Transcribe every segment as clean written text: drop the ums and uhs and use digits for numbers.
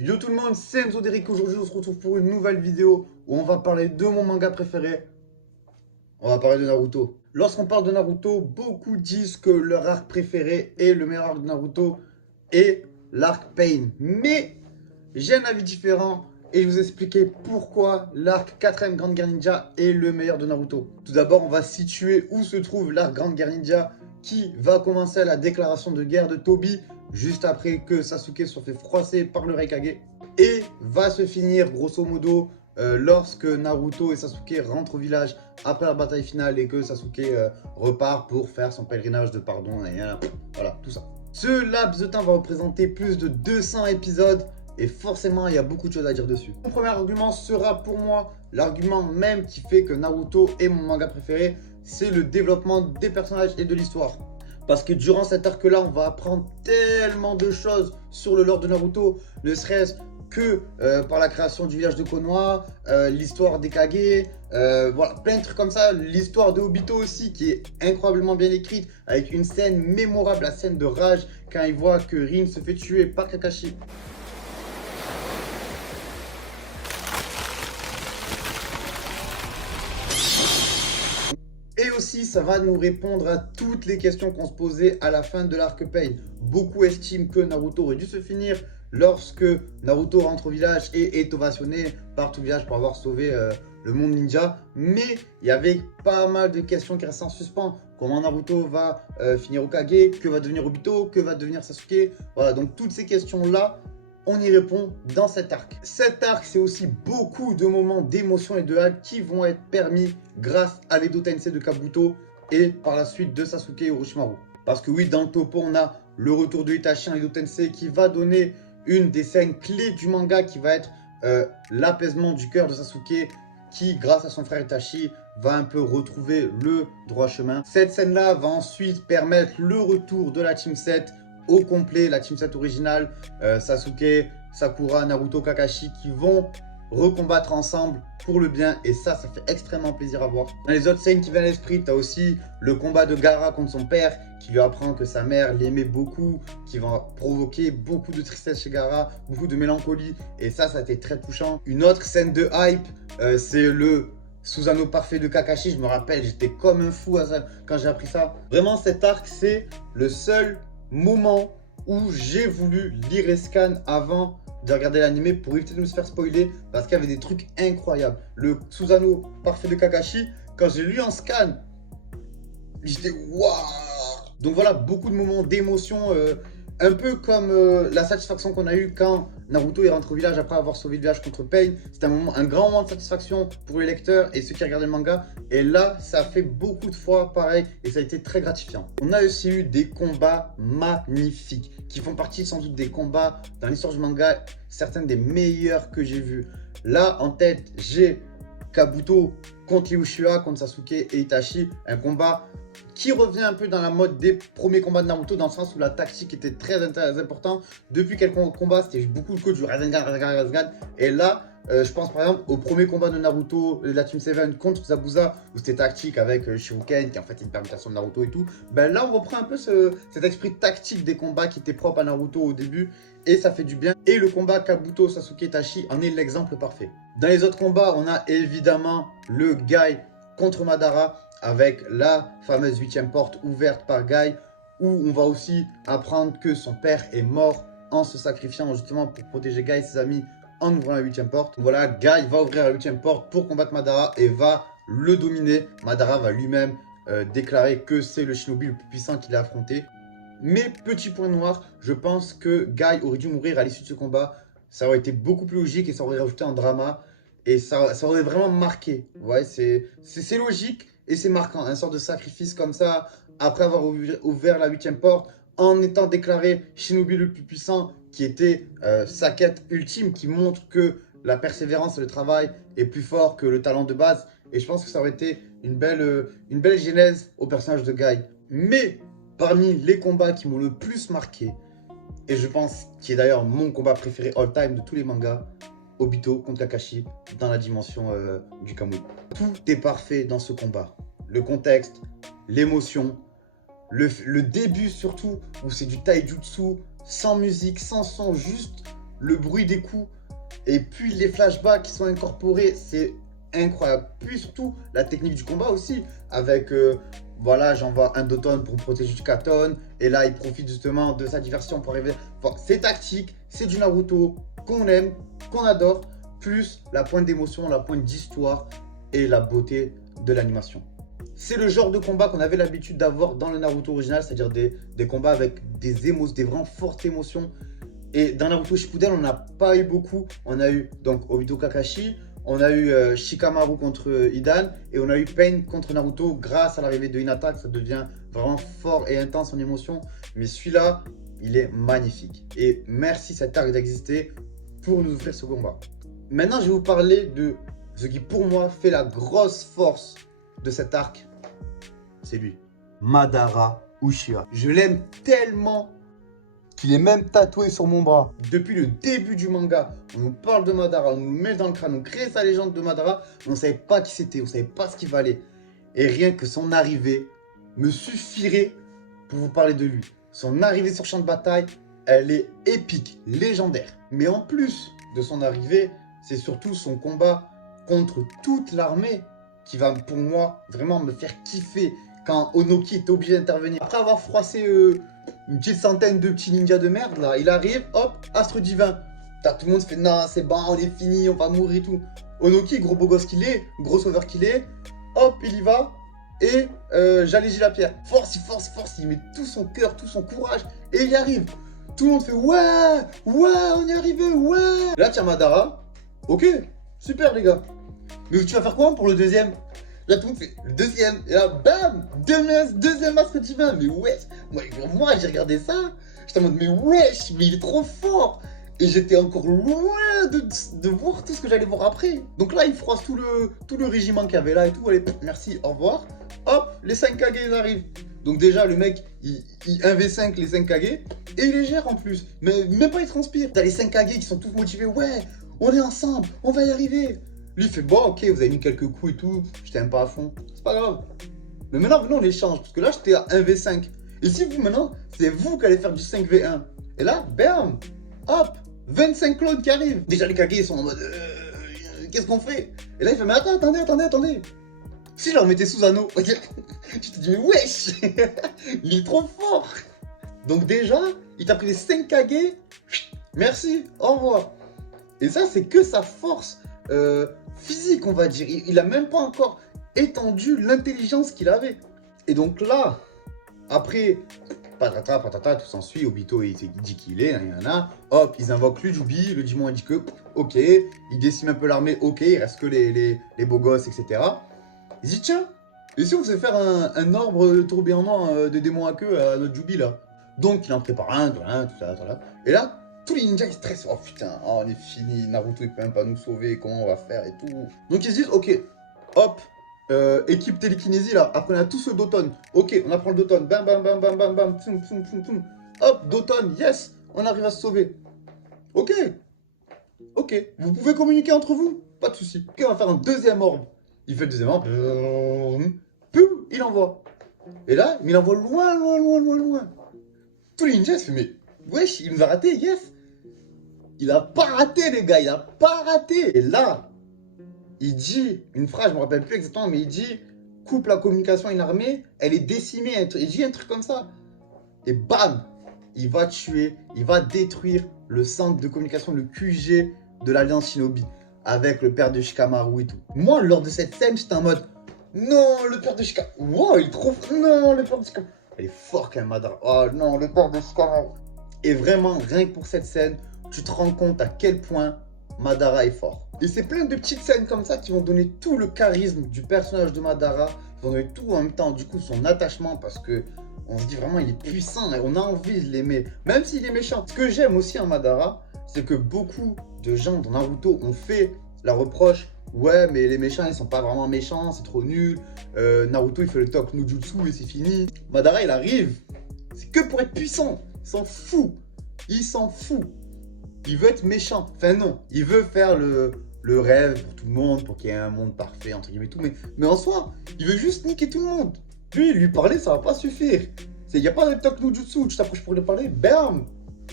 Yo tout le monde, c'est Enzo Derrick. Aujourd'hui on se retrouve pour une nouvelle vidéo où on va parler de mon manga préféré. On va parler de Naruto. Lorsqu'on parle de Naruto, beaucoup disent que leur arc préféré et le meilleur arc de Naruto est l'arc Pain. Mais j'ai un avis différent et je vais vous expliquer pourquoi l'arc 4ème Grande Guerre Ninja est le meilleur de Naruto. Tout d'abord, on va situer où se trouve l'arc Grande Guerre Ninja qui va commencer à la déclaration de guerre de Tobi juste après que Sasuke soit fait froisser par le Raikage et va se finir grosso modo lorsque Naruto et Sasuke rentrent au village après la bataille finale et que Sasuke repart pour faire son pèlerinage de pardon et voilà tout ça. Ce laps de temps va représenter plus de 200 épisodes et forcément il y a beaucoup de choses à dire dessus. Mon premier argument sera pour moi l'argument même qui fait que Naruto est mon manga préféré, c'est le développement des personnages et de l'histoire. Parce que durant cet arc-là, on va apprendre tellement de choses sur le lore de Naruto, ne serait-ce que par la création du village de Konoha, l'histoire des Kage, voilà, plein de trucs comme ça. L'histoire de Obito aussi, qui est incroyablement bien écrite, avec une scène mémorable, la scène de rage, quand il voit que Rin se fait tuer par Kakashi. Et aussi, ça va nous répondre à toutes les questions qu'on se posait à la fin de l'arc Pain. Beaucoup estiment que Naruto aurait dû se finir lorsque Naruto rentre au village et est ovationné par tout le village pour avoir sauvé le monde ninja. Mais il y avait pas mal de questions qui restent en suspens. Comment Naruto va finir Hokage? Que va devenir Obito? Que va devenir Sasuke? Voilà, donc toutes ces questions-là, on y répond dans cet arc. Cet arc, c'est aussi beaucoup de moments d'émotion et de hype qui vont être permis grâce à l'Edo Tensei de Kabuto et par la suite de Sasuke et Orochimaru. Parce que oui, dans le topo, on a le retour de Itachi en Edo Tensei qui va donner une des scènes clés du manga qui va être l'apaisement du cœur de Sasuke qui, grâce à son frère Itachi, va un peu retrouver le droit chemin. Cette scène-là va ensuite permettre le retour de la Team 7 au complet, la Team 7 originale, Sasuke, Sakura, Naruto, Kakashi qui vont recombattre ensemble pour le bien et ça fait extrêmement plaisir à voir. Dans les autres scènes qui viennent à l'esprit, tu as aussi le combat de Gaara contre son père qui lui apprend que sa mère l'aimait beaucoup, qui va provoquer beaucoup de tristesse chez Gaara, beaucoup de mélancolie et ça a été très touchant. Une autre scène de hype, c'est le Susanoo parfait de Kakashi. Je me rappelle, j'étais comme un fou quand j'ai appris ça. Vraiment, cet arc, c'est le seul moment où j'ai voulu lire et scan avant de regarder l'animé pour éviter de me faire spoiler parce qu'il y avait des trucs incroyables. Le Susanoo parfait de Kakashi, quand j'ai lu en scan, j'étais waouh. Donc voilà, beaucoup de moments d'émotion, un peu comme la satisfaction qu'on a eu quand Naruto est rentré au village après avoir sauvé le village contre Pain. C'était un grand moment de satisfaction pour les lecteurs et ceux qui regardaient le manga. Et là, ça a fait beaucoup de fois pareil et ça a été très gratifiant. On a aussi eu des combats magnifiques qui font partie sans doute des combats dans l'histoire du manga, certains des meilleurs que j'ai vus. Là, en tête, j'ai Kabuto contre Uchiha, contre Sasuke et Itachi. Un combat qui revient un peu dans la mode des premiers combats de Naruto, dans le sens où la tactique était très importante. Depuis quelques combats, c'était beaucoup de du Rasengan. Et là, je pense par exemple au premier combat de Naruto, de la Team 7 contre Zabuza, où c'était tactique avec Shuriken, qui en fait est une permutation de Naruto et tout. Ben là, on reprend un peu cet esprit tactique des combats qui était propre à Naruto au début, et ça fait du bien. Et le combat Kabuto, Sasuke, Itachi en est l'exemple parfait. Dans les autres combats, on a évidemment le Guy contre Madara, avec la fameuse 8ème porte ouverte par Guy, où on va aussi apprendre que son père est mort en se sacrifiant justement pour protéger Guy et ses amis en ouvrant la 8ème porte. Voilà, Guy va ouvrir la 8ème porte pour combattre Madara et va le dominer. Madara va lui-même déclarer que c'est le shinobi le plus puissant qu'il a affronté. Mais petit point noir, je pense que Guy aurait dû mourir à l'issue de ce combat. Ça aurait été beaucoup plus logique et ça aurait rajouté un drama. Et ça aurait vraiment marqué. Ouais, c'est logique. Et c'est marquant, un sort de sacrifice comme ça, après avoir ouvert la 8ème porte, en étant déclaré Shinobi le plus puissant, qui était sa quête ultime, qui montre que la persévérance et le travail est plus fort que le talent de base. Et je pense que ça aurait été une belle genèse au personnage de Guy. Mais parmi les combats qui m'ont le plus marqué, et je pense qui est d'ailleurs mon combat préféré all time de tous les mangas, Obito contre Kakashi dans la dimension du Kamui. Tout est parfait dans ce combat. Le contexte, l'émotion, le début surtout, où c'est du taijutsu, sans musique, sans son, juste le bruit des coups, et puis les flashbacks qui sont incorporés, c'est incroyable. Puis surtout, la technique du combat aussi, avec, voilà, j'envoie un Doton pour me protéger du Katon, et là, il profite justement de sa diversion pour arriver. Enfin, c'est tactique, c'est du Naruto qu'on aime, qu'on adore, plus la pointe d'émotion, la pointe d'histoire et la beauté de l'animation. C'est le genre de combat qu'on avait l'habitude d'avoir dans le Naruto original, c'est-à-dire des combats avec des émotions, des vraiment fortes émotions. Et dans Naruto Shippuden, on n'a pas eu beaucoup. On a eu donc Obito Kakashi, on a eu Shikamaru contre Hidan, et on a eu Pain contre Naruto grâce à l'arrivée de Hinata, que ça devient vraiment fort et intense en émotion. Mais celui-là, il est magnifique. Et merci cet arc d'exister pour nous offrir ce combat. Maintenant, je vais vous parler de ce qui, pour moi, fait la grosse force de cet arc. C'est lui, Madara Uchiha. Je l'aime tellement qu'il est même tatoué sur mon bras. Depuis le début du manga, on nous parle de Madara, on nous met dans le crâne, on crée sa légende de Madara, on ne savait pas qui c'était, on ne savait pas ce qu'il valait. Et rien que son arrivée me suffirait pour vous parler de lui. Son arrivée sur champ de bataille, elle est épique, légendaire. Mais en plus de son arrivée, c'est surtout son combat contre toute l'armée qui va, pour moi, vraiment me faire kiffer quand Onoki est obligé d'intervenir. Après avoir froissé une petite centaine de petits ninjas de merde, là, il arrive, hop, astre divin. Tout le monde se fait, non, c'est bon, on est fini, on va mourir et tout. Onoki, gros beau gosse qu'il est, gros sauveur qu'il est, hop, il y va, et j'allégis la pierre. Force, il met tout son cœur, tout son courage, et il y arrive. Tout le monde fait, ouais, on y est arrivé, ouais. Et là, tiens, Madara, ok, super les gars. Mais tu vas faire quoi pour le deuxième? Là, tout le monde fait le deuxième. Et là, bam, deuxième masque divin. Mais wesh, moi j'ai regardé ça. J'étais en mode, mais wesh, mais il est trop fort. Et j'étais encore loin de voir tout ce que j'allais voir après. Donc là, il froisse tout le régiment qu'il y avait là et tout. Allez, merci, au revoir. Hop, les 5 Kage, ils arrivent. Donc déjà, le mec, il 1v5 les 5 Kage. Et il les gère en plus. Mais même pas, il transpire. T'as les 5 Kage qui sont tous motivés. Ouais, on est ensemble, on va y arriver. Lui, il fait, bon, ok, vous avez mis quelques coups et tout, je t'aime pas à fond, c'est pas grave. Mais maintenant, venons, on échange, parce que là, j'étais à 1v5. Et si vous, maintenant, c'est vous qui allez faire du 5v1. Et là, bam, hop, 25 clones qui arrivent. Déjà, les Kage, ils sont en mode, qu'est-ce qu'on fait? Et là, il fait, mais attendez. Si je leur mettais sous anneau, je te dis, mais wesh, il est trop fort. Donc déjà, il t'a pris les 5 Kage, merci, au revoir. Et ça, c'est que sa force physique, on va dire. Il a même pas encore étendu l'intelligence qu'il avait. Et donc là, après, patata, tout s'ensuit, Obito il dit qu'il est, hop, ils invoquent Lujubi, le démon il dit que, ok, il décime un peu l'armée, ok, il reste que les beaux gosses, etc. Il dit, tiens, et si on faisait faire un orbe tourbillonnement de démons à queue à notre Jubi là? Donc il en prépare un, tout ça. Et là, tous les ninjas ils stressent, oh putain, oh, on est fini, Naruto il peut même pas nous sauver, comment on va faire et tout. Donc ils se disent, ok, hop, équipe télékinésie là, apprenez à tous ce Doton. Ok, on apprend le Doton, bam, poum. Hop, Doton, yes, on arrive à se sauver. Ok, vous pouvez communiquer entre vous, pas de souci. Ok, on va faire un deuxième orbe. Il fait le deuxième orbe, poum, il envoie. Et là, il envoie loin. Tous les ninjas se font, mais wesh, il nous a raté, yes. Il a pas raté, les gars, il a pas raté. Et là, il dit une phrase, je me rappelle plus exactement, mais il dit coupe la communication à une armée, elle est décimée. Il dit un truc comme ça. Et bam, il va tuer, il va détruire le centre de communication, le QG de l'Alliance Shinobi, avec le père de Shikamaru et tout. Moi, lors de cette scène, j'étais en mode non, le père de Shikamaru. Wow, il est trop fort. Non, le père de Shikamaru. Elle est fort quand même, Madara. Oh non, le père de Shikamaru. Et vraiment, rien que pour cette scène, tu te rends compte à quel point Madara est fort. Et c'est plein de petites scènes comme ça qui vont donner tout le charisme du personnage de Madara, qui vont donner tout en même temps, du coup, son attachement, parce que on se dit vraiment, il est puissant et on a envie de l'aimer, même s'il est méchant. Ce que j'aime aussi en Madara, c'est que beaucoup de gens dans Naruto ont fait la reproche, ouais, mais les méchants, ils sont pas vraiment méchants, c'est trop nul. Naruto, il fait le Tok no Jutsu et c'est fini. Madara, il arrive, c'est que pour être puissant. Il s'en fout. Il veut être méchant. Enfin non, il veut faire le rêve pour tout le monde, pour qu'il y ait un monde parfait, entre guillemets, tout. Mais en soi, il veut juste niquer tout le monde. Lui parler, ça va pas suffire. Il n'y a pas de Tok no Jutsu, tu t'approches pour lui parler, bam,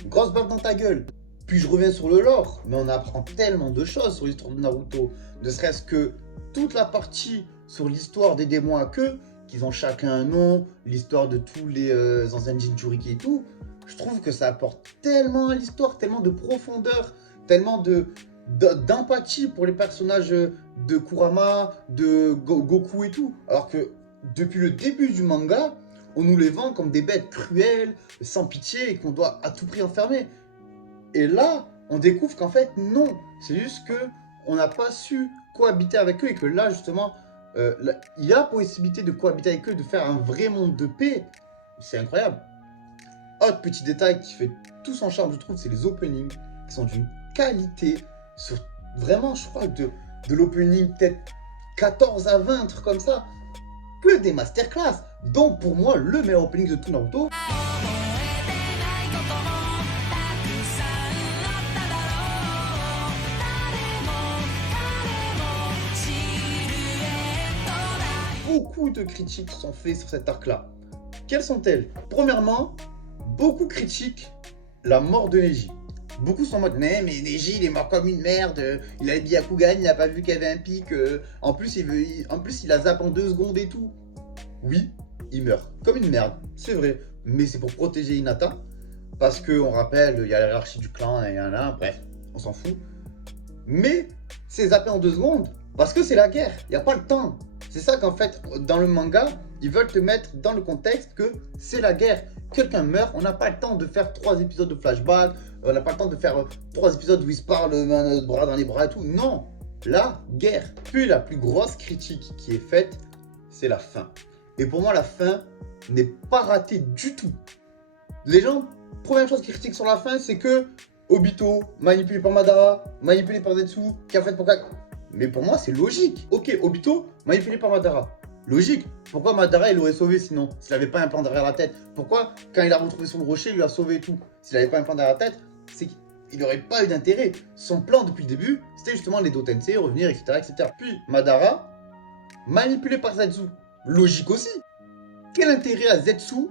grosse baffe dans ta gueule. Puis je reviens sur le lore, mais on apprend tellement de choses sur l'histoire de Naruto. Ne serait-ce que toute la partie sur l'histoire des démons à queue, qu'ils ont chacun un nom, l'histoire de tous les anciens Jinchuriki et tout. Je trouve que ça apporte tellement à l'histoire, tellement de profondeur, tellement d'empathie pour les personnages de Kurama, de Goku et tout. Alors que depuis le début du manga, on nous les vend comme des bêtes cruelles, sans pitié et qu'on doit à tout prix enfermer. Et là, on découvre qu'en fait, non. C'est juste que on n'a pas su cohabiter avec eux et que là, justement, il y a possibilité de cohabiter avec eux, de faire un vrai monde de paix. C'est incroyable. Autre petit détail qui fait tout son charme, je trouve, c'est les openings qui sont d'une qualité sur vraiment, je crois, de l'opening peut-être 14 à 20, un truc comme ça, que des masterclass. Donc pour moi, le meilleur opening de tout Naruto. Beaucoup de critiques sont faites sur cet arc-là. Quelles sont-elles? Premièrement, beaucoup critiquent la mort de Neji. Beaucoup sont en mode, mais Neji, il est mort comme une merde, il a dit Byakugan, il n'a pas vu qu'il y avait un pic, en plus il a zappé en 2 secondes et tout. Oui, il meurt comme une merde, c'est vrai, mais c'est pour protéger Hinata, parce qu'on rappelle, il y a la hiérarchie du clan, et bref, on s'en fout. Mais c'est zappé en 2 secondes, parce que c'est la guerre, il n'y a pas le temps. C'est ça qu'en fait, dans le manga, ils veulent te mettre dans le contexte que c'est la guerre. Quelqu'un meurt, on n'a pas le temps de faire 3 épisodes de flashback, on n'a pas le temps de faire 3 épisodes où ils se parlent bras dans les bras et tout. Non, la guerre. Puis la plus grosse critique qui est faite, c'est la fin. Et pour moi, la fin n'est pas ratée du tout. Les gens, première chose qu'ils critiquent sur la fin, c'est que Obito, manipulé par Madara, manipulé par Zetsu, qui a fait pour... Mais pour moi, c'est logique. Ok, Obito, manipulé par Madara. Logique. Pourquoi Madara, il l'aurait sauvé sinon? S'il n'avait pas un plan derrière la tête. Pourquoi, quand il a retrouvé son rocher, il lui a sauvé et tout? S'il n'avait pas un plan derrière la tête, c'est qu'il n'aurait pas eu d'intérêt. Son plan depuis le début, c'était justement les Dotensei, revenir, etc., etc. Puis, Madara, manipulé par Zetsu. Logique aussi. Quel intérêt a Zetsu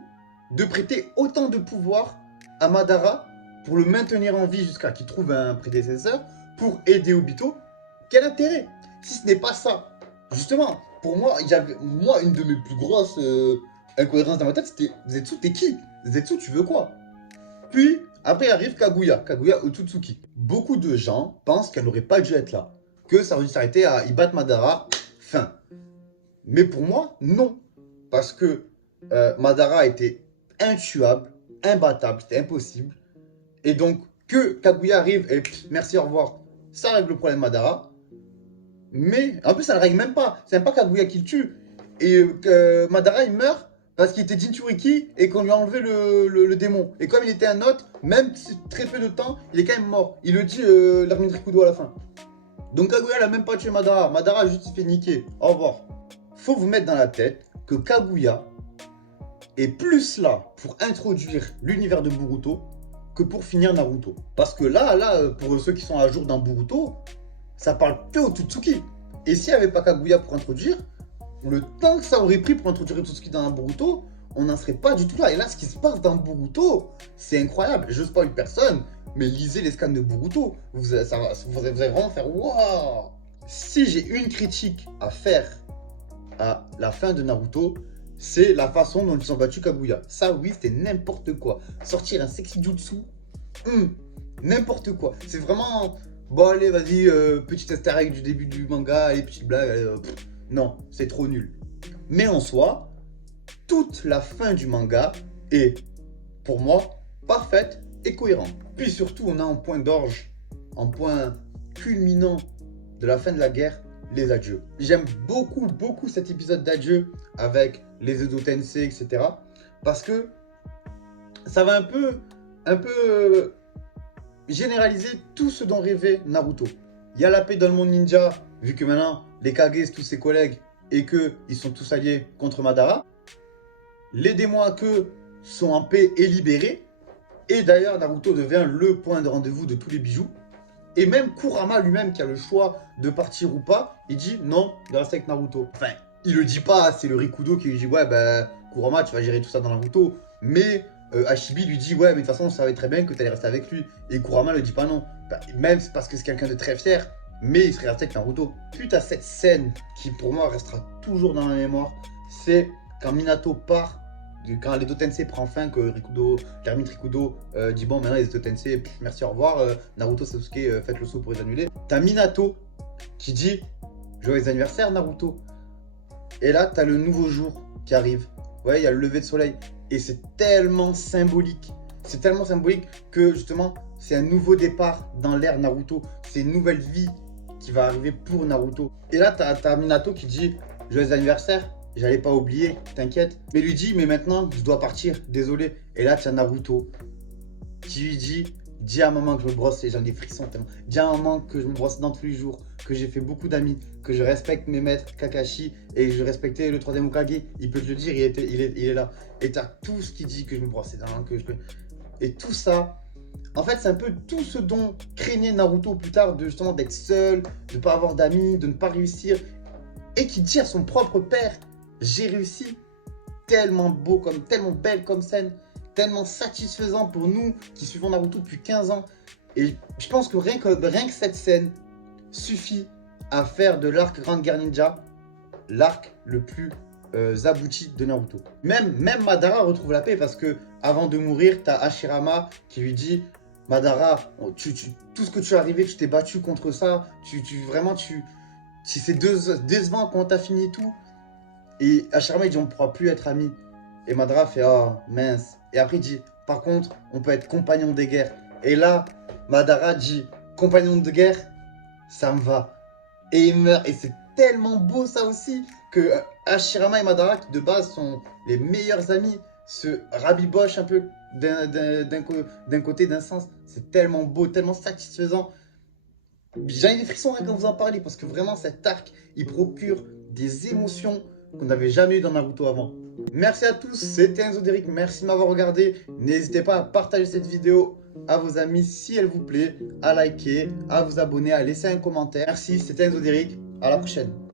de prêter autant de pouvoir à Madara pour le maintenir en vie jusqu'à qu'il trouve un prédécesseur pour aider Obito? Quel intérêt? Si ce n'est pas ça. Justement, pour moi, une de mes plus grosses incohérences dans ma tête, c'était Zetsu, t'es qui? Zetsu, tu veux quoi? Puis, après arrive Kaguya Otsutsuki. Beaucoup de gens pensent qu'elle n'aurait pas dû être là. Que ça aurait dû s'arrêter à ils battent Madara, fin. Mais pour moi, non. Parce que Madara était intuable, imbattable, c'était impossible. Et donc, que Kaguya arrive et merci, au revoir, ça règle le problème de Madara. Mais, en plus, ça ne règle même pas. C'est même pas Kaguya qui le tue. Et Madara, il meurt parce qu'il était Jinchuriki et qu'on lui a enlevé le démon. Et comme il était un autre, même si très peu de temps, il est quand même mort. Il le dit, l'armée de Rikudo à la fin. Donc Kaguya n'a même pas tué Madara. Madara a juste fait niquer. Au revoir. Faut vous mettre dans la tête que Kaguya est plus là pour introduire l'univers de Boruto que pour finir Naruto. Parce que là, pour ceux qui sont à jour dans Boruto, ça parle que Otsutsuki. Et s'il n'y avait pas Kaguya pour introduire, le temps que ça aurait pris pour introduire Otsutsuki dans Boruto, on n'en serait pas du tout là. Et là, ce qui se passe dans Boruto, c'est incroyable. Je ne spoil personne, mais lisez les scans de Boruto. Vous allez vraiment faire waouh. Si j'ai une critique à faire à la fin de Naruto, c'est la façon dont ils ont battu Kaguya. Ça, oui, c'était n'importe quoi. Sortir un sexy jutsu, n'importe quoi. C'est vraiment... Bon, allez, vas-y, petit easter egg du début du manga, allez, petite blague. Non, c'est trop nul. Mais en soi, toute la fin du manga est, pour moi, parfaite et cohérente. Puis surtout, on a en point d'orge, en point culminant de la fin de la guerre, les adieux. J'aime beaucoup, beaucoup cet épisode d'adieu avec les Edo Tensei, etc. Parce que ça va un peu généraliser tout ce dont rêvait Naruto. Il y a la paix dans le monde ninja, vu que maintenant, les Kage, tous ses collègues, et qu'ils sont tous alliés contre Madara. Les démons à queue sont en paix et libérés. Et d'ailleurs, Naruto devient le point de rendez-vous de tous les bijoux. Et même Kurama lui-même, qui a le choix de partir ou pas, il dit non, il reste avec Naruto. Enfin, il le dit pas, c'est le Rikudo qui lui dit ouais, ben, Kurama, tu vas gérer tout ça dans Naruto. Mais Hashibi lui dit ouais mais de toute façon on savait très bien que tu allais rester avec lui. Et Kurama ne dit pas non. Bah, même c'est parce que c'est quelqu'un de très fier, mais il serait resté avec Naruto. Puis t'as cette scène qui pour moi restera toujours dans ma mémoire, c'est quand Minato part, quand l'Edo Tensei prend fin, que Rikudo, l'ermite Rikudo dit bon maintenant les Edo Tensei, merci au revoir, Naruto, Sasuke, faites le saut pour les annuler. T'as Minato qui dit joyeux anniversaire Naruto. Et là t'as le nouveau jour qui arrive. Ouais, il y a le lever de soleil. Et c'est tellement symbolique. C'est tellement symbolique que justement, c'est un nouveau départ dans l'ère Naruto. C'est une nouvelle vie qui va arriver pour Naruto. Et là, t'as Minato qui dit joyeux anniversaire. J'allais pas oublier, t'inquiète. Mais lui dit, mais maintenant, je dois partir, désolé. Et là, t'as Naruto qui lui dit, dis à maman que je me brosse, et j'en ai frissons tellement. Dis à maman que je me brosse dans tous les jours, que j'ai fait beaucoup d'amis, que je respecte mes maîtres, Kakashi, et je respectais le troisième Hokage. Il peut te le dire, il est là. Et t'as tout ce qu'il dit, que je me brosse les dents, que je... Et tout ça, en fait, c'est un peu tout ce dont craignait Naruto plus tard, de justement d'être seul, de ne pas avoir d'amis, de ne pas réussir, et qui dit à son propre père, j'ai réussi. Tellement beau, tellement belle comme scène, tellement satisfaisant pour nous qui suivons Naruto depuis 15 ans. Et je pense que rien que cette scène suffit à faire de l'arc Grande Guerre Ninja l'arc le plus abouti de Naruto. Même Madara retrouve la paix parce que avant de mourir, t'as Hashirama qui lui dit Madara, tout ce que tu es arrivé, tu t'es battu contre ça, c'est décevant quand t'as fini tout. Et Hashirama il dit on ne pourra plus être amis. Et Madara fait oh mince. Et après il dit par contre on peut être compagnon de guerre. Et là Madara dit compagnon de guerre, ça me va. Et il meurt. Et c'est tellement beau ça aussi que Hashirama et Madara qui de base sont les meilleurs amis se rabibochent un peu d'un côté, d'un sens. C'est tellement beau, tellement satisfaisant. J'ai des frissons quand vous en parlez parce que vraiment cet arc il procure des émotions qu'on n'avait jamais eu dans Naruto avant. Merci à tous, c'était Enzo Derick, merci de m'avoir regardé. N'hésitez pas à partager cette vidéo à vos amis si elle vous plaît, à liker, à vous abonner, à laisser un commentaire. Merci, c'était Enzo Derick, à la prochaine.